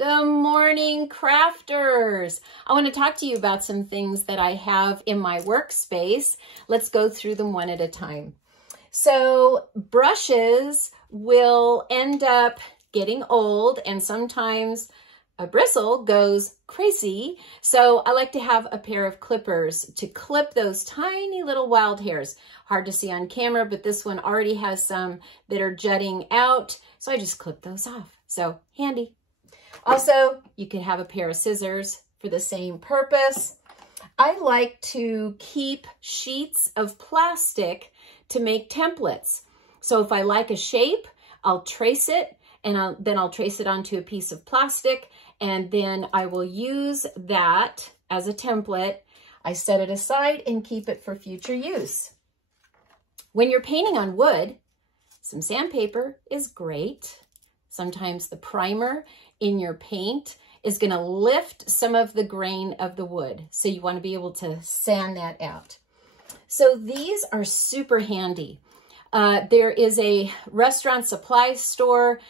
Good morning, crafters. I want to talk to you about some things that I have in my workspace. Let's go through them one at a time. So brushes will end up getting old and sometimes a bristle goes crazy. So I like to have a pair of clippers to clip those tiny little wild hairs. Hard to see on camera, but this one already has some that are jutting out. So I just clip those off. So handy. Also, you could have a pair of scissors for the same purpose. I like to keep sheets of plastic to make templates. So if I like a shape, I'll trace it and then I'll trace it onto a piece of plastic, and then I will use that as a template. I set it aside and keep it for future use. When you're painting on wood, some sandpaper is great. Sometimes the primer in your paint is going to lift some of the grain of the wood. So you want to be able to sand that out. So these are super handy. There is a restaurant supply store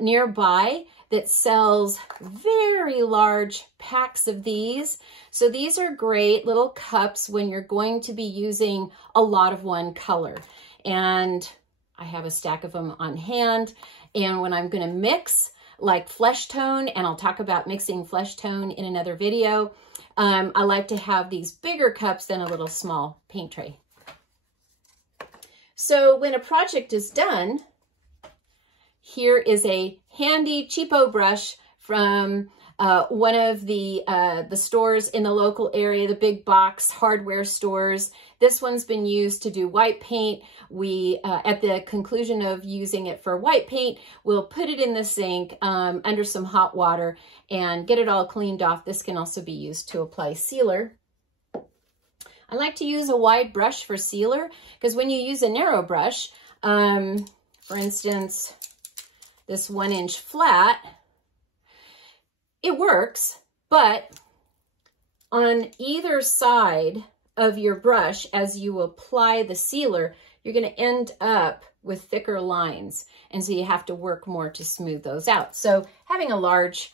nearby that sells very large packs of these. So these are great little cups when you're going to be using a lot of one color. And I have a stack of them on hand. And when I'm going to mix like flesh tone, and I'll talk about mixing flesh tone in another video, I like to have these bigger cups than a little small paint tray. So when a project is done, here is a handy cheapo brush from one of the stores in the local area, the big box hardware stores. This one's been used to do white paint. We, at the conclusion of using it for white paint, we'll put it in the sink under some hot water and get it all cleaned off. This can also be used to apply sealer. I like to use a wide brush for sealer because when you use a narrow brush, for instance, this 1-inch flat, it works, but on either side of your brush, as you apply the sealer, you're going to end up with thicker lines. And so you have to work more to smooth those out. So having a large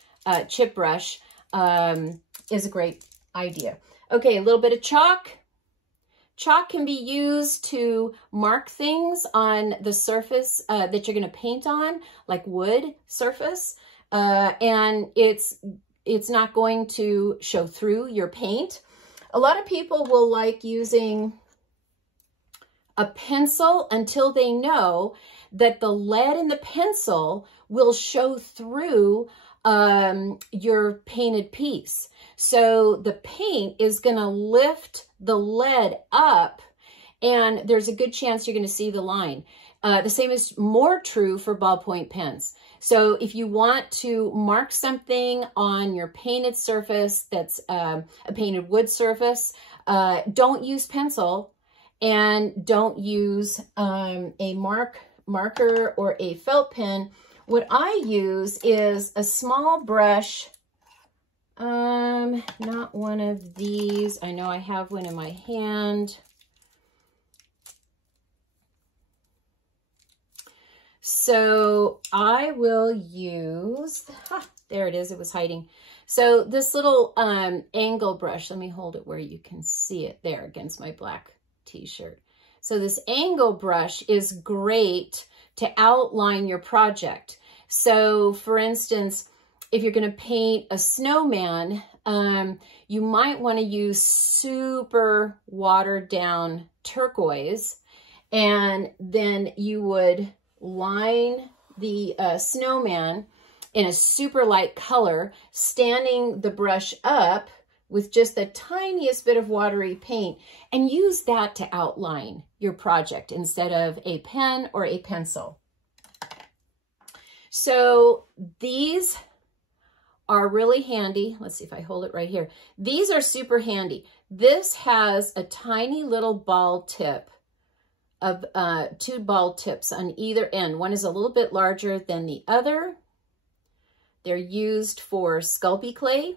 chip brush is a great idea. Okay, a little bit of chalk. Chalk can be used to mark things on the surface that you're going to paint on, like wood surface. And it's not going to show through your paint. A lot of people will like using a pencil until they know that the lead in the pencil will show through your painted piece. So the paint is going to lift the lead up, and there's a good chance you're going to see the line. The same is more true for ballpoint pens. So if you want to mark something on your painted surface that's a painted wood surface, don't use pencil and don't use a marker or a felt pen. What I use is a small brush, not one of these. I know I have one in my hand. So I will use, there it is, it was hiding. So this little angle brush, let me hold it where you can see it there against my black t-shirt. So this angle brush is great to outline your project. So for instance, if you're going to paint a snowman, you might want to use super watered down turquoise, and then you would line the snowman in a super light color, standing the brush up with just the tiniest bit of watery paint, and use that to outline your project instead of a pen or a pencil. So these are really handy. Let's see if I hold it right here. These are super handy. This has a tiny little ball tip of 2 ball tips on either end. One is a little bit larger than the other. They're used for Sculpey clay.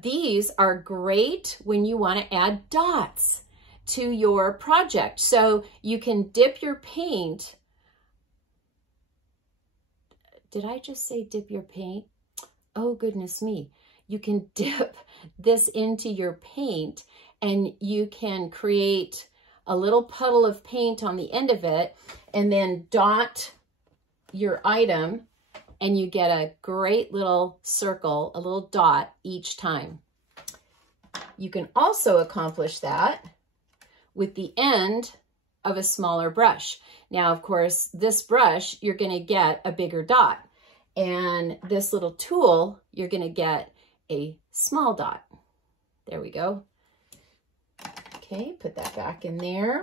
These are great when you want to add dots to your project. So you can dip your paint. Did I just say dip your paint? oh goodness me, you can dip this into your paint and you can create a little puddle of paint on the end of it and then dot your item and you get a great little circle, a little dot each time. You can also accomplish that with the end of a smaller brush. Now, of course, this brush, you're going to get a bigger dot. And this little tool, you're going to get a small dot. There we go. Okay, put that back in there.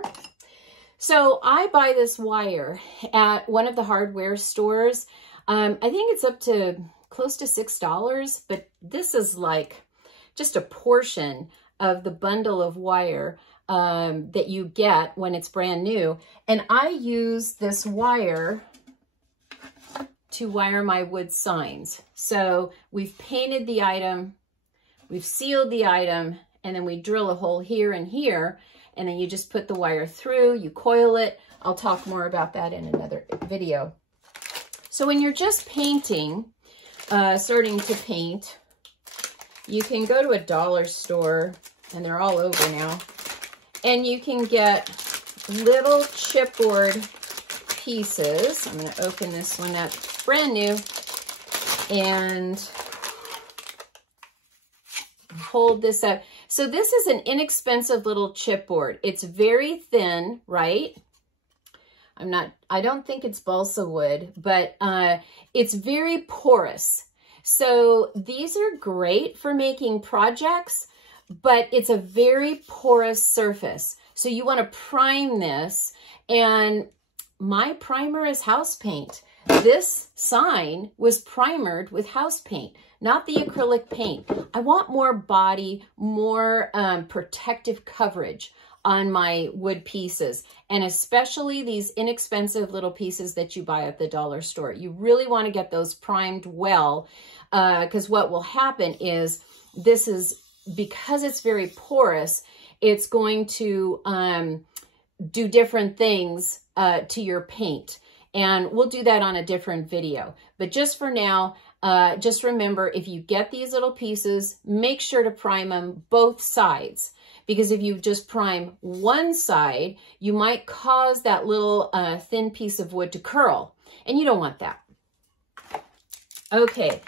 So I buy this wire at one of the hardware stores. I think it's up to close to $6, but this is like just a portion of the bundle of wire that you get when it's brand new. And I use this wire to wire my wood signs. So we've painted the item, we've sealed the item, and then we drill a hole here and here, and then you just put the wire through, you coil it. I'll talk more about that in another video. So when you're just painting, starting to paint, you can go to a dollar store, and they're all over now, and you can get little chipboard pieces. I'm going to open this one up, brand new, and hold this up. So this is an inexpensive little chipboard. It's very thin, right? I don't think it's balsa wood, but it's very porous. So these are great for making projects, but it's a very porous surface. So you want to prime this, and my primer is house paint. This sign was primered with house paint, not the acrylic paint. I want more body, more protective coverage on my wood pieces, and especially these inexpensive little pieces that you buy at the dollar store. You really want to get those primed well, because what will happen is because it's very porous, it's going to do different things to your paint. And we'll do that on a different video. But just for now, just remember, if you get these little pieces, make sure to prime them both sides. Because if you just prime one side, you might cause that little thin piece of wood to curl. And you don't want that. Okay,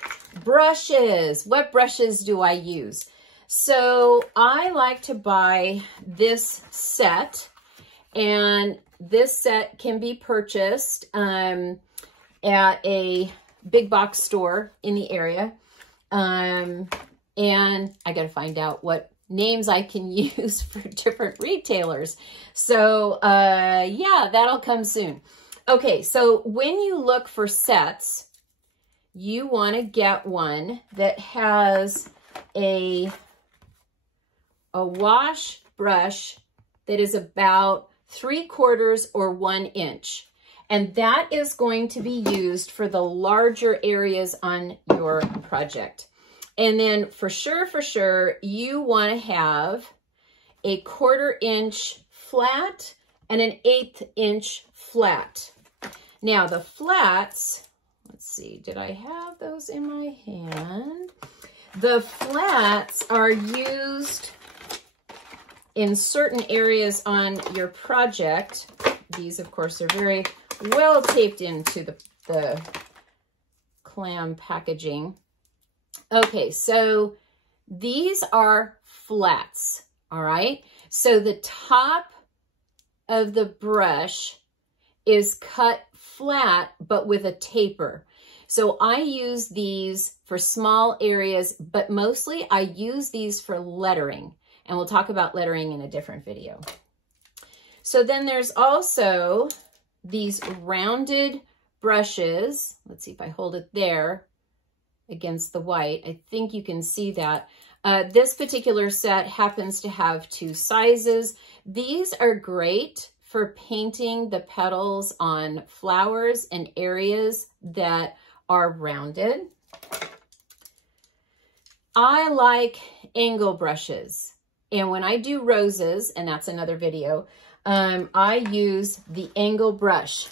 brushes. What brushes do I use? So I like to buy this set. And this set can be purchased at a big box store in the area. And I got to find out what names I can use for different retailers. So yeah, that'll come soon. Okay, so when you look for sets, you want to get one that has a wash brush that is about 3/4 or 1 inch. And that is going to be used for the larger areas on your project. And then for sure, you want to have a 1/4 inch flat and an 1/8 inch flat. Now the flats, let's see, did I have those in my hand? The flats are used in certain areas on your project. These, of course, are very well taped into the clam packaging. Okay, so these are flats, all right? So the top of the brush is cut flat, but with a taper. So I use these for small areas, but mostly I use these for lettering. And we'll talk about lettering in a different video. So then there's also these rounded brushes. Let's see if I hold it there against the white. I think you can see that. This particular set happens to have 2 sizes. These are great for painting the petals on flowers and areas that are rounded. I like angle brushes. And when I do roses, and that's another video, I use the angle brush.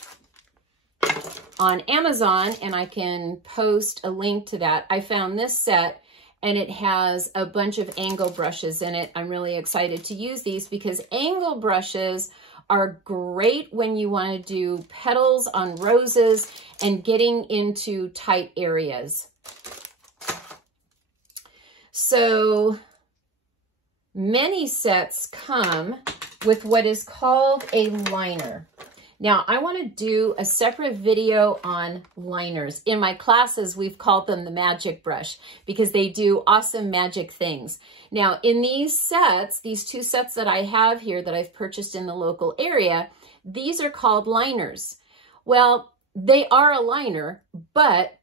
on Amazon, and I can post a link to that. I found this set, and it has a bunch of angle brushes in it. I'm really excited to use these because angle brushes are great when you want to do petals on roses and getting into tight areas. So many sets come with what is called a liner. Now, I want to do a separate video on liners. In my classes, we've called them the magic brush because they do awesome magic things. Now, in these sets, these two sets that I have here that I've purchased in the local area, these are called liners. Well, they are a liner, but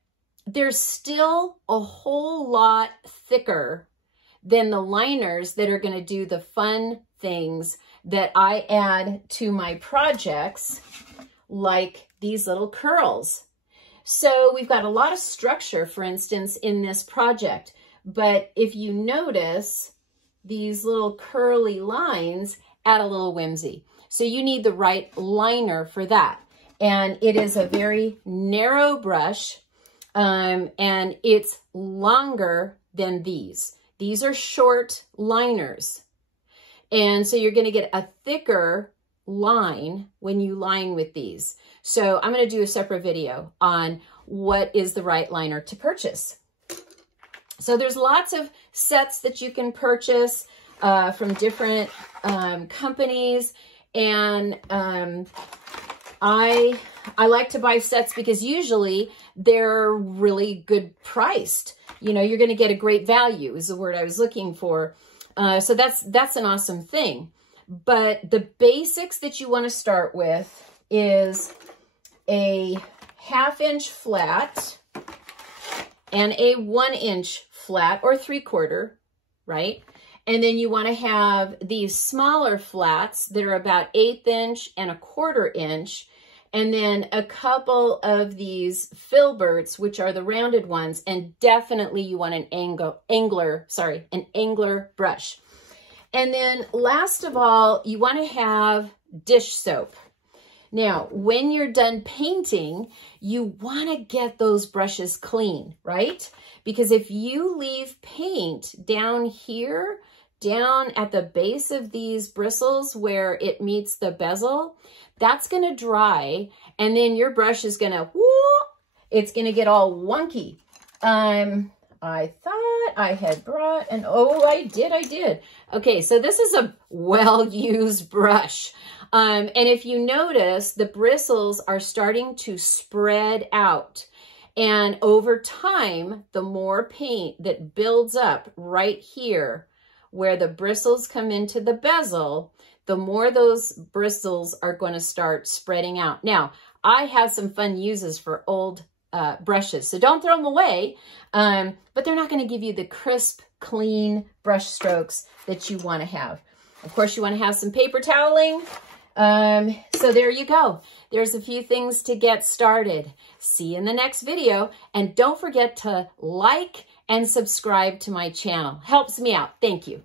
they're still a whole lot thicker than the liners that are going to do the fun things that I add to my projects, like these little curls. So we've got a lot of structure, for instance, in this project. But if you notice, these little curly lines add a little whimsy. So you need the right liner for that. And it is a very narrow brush, and it's longer than these. These are short liners. And so you're going to get a thicker line when you line with these. So I'm going to do a separate video on what is the right liner to purchase. So there's lots of sets that you can purchase from different companies. And I like to buy sets because usually they're really good priced. You know, you're going to get a great value is the word I was looking for. So that's an awesome thing. But the basics that you want to start with is a 1/2 inch flat and a 1 inch flat or 3/4, right? And then you want to have these smaller flats that are about 1/8 inch and 1/4 inch. And then a couple of these filberts, which are the rounded ones, and definitely you want an angler brush. And then last of all, you want to have dish soap. Now, when you're done painting, you want to get those brushes clean, right? Because if you leave paint down here, down at the base of these bristles where it meets the bezel, that's going to dry, and then your brush is going to, it's going to get all wonky. I thought I had brought an, oh, I did. Okay, so this is a well-used brush. And if you notice, the bristles are starting to spread out. And over time, the more paint that builds up right here, where the bristles come into the bezel, the more those bristles are going to start spreading out. Now, I have some fun uses for old brushes, so don't throw them away, but they're not going to give you the crisp, clean brush strokes that you want to have. Of course, you want to have some paper toweling. So there you go. There's a few things to get started. See you in the next video, and don't forget to like and subscribe to my channel. Helps me out. Thank you.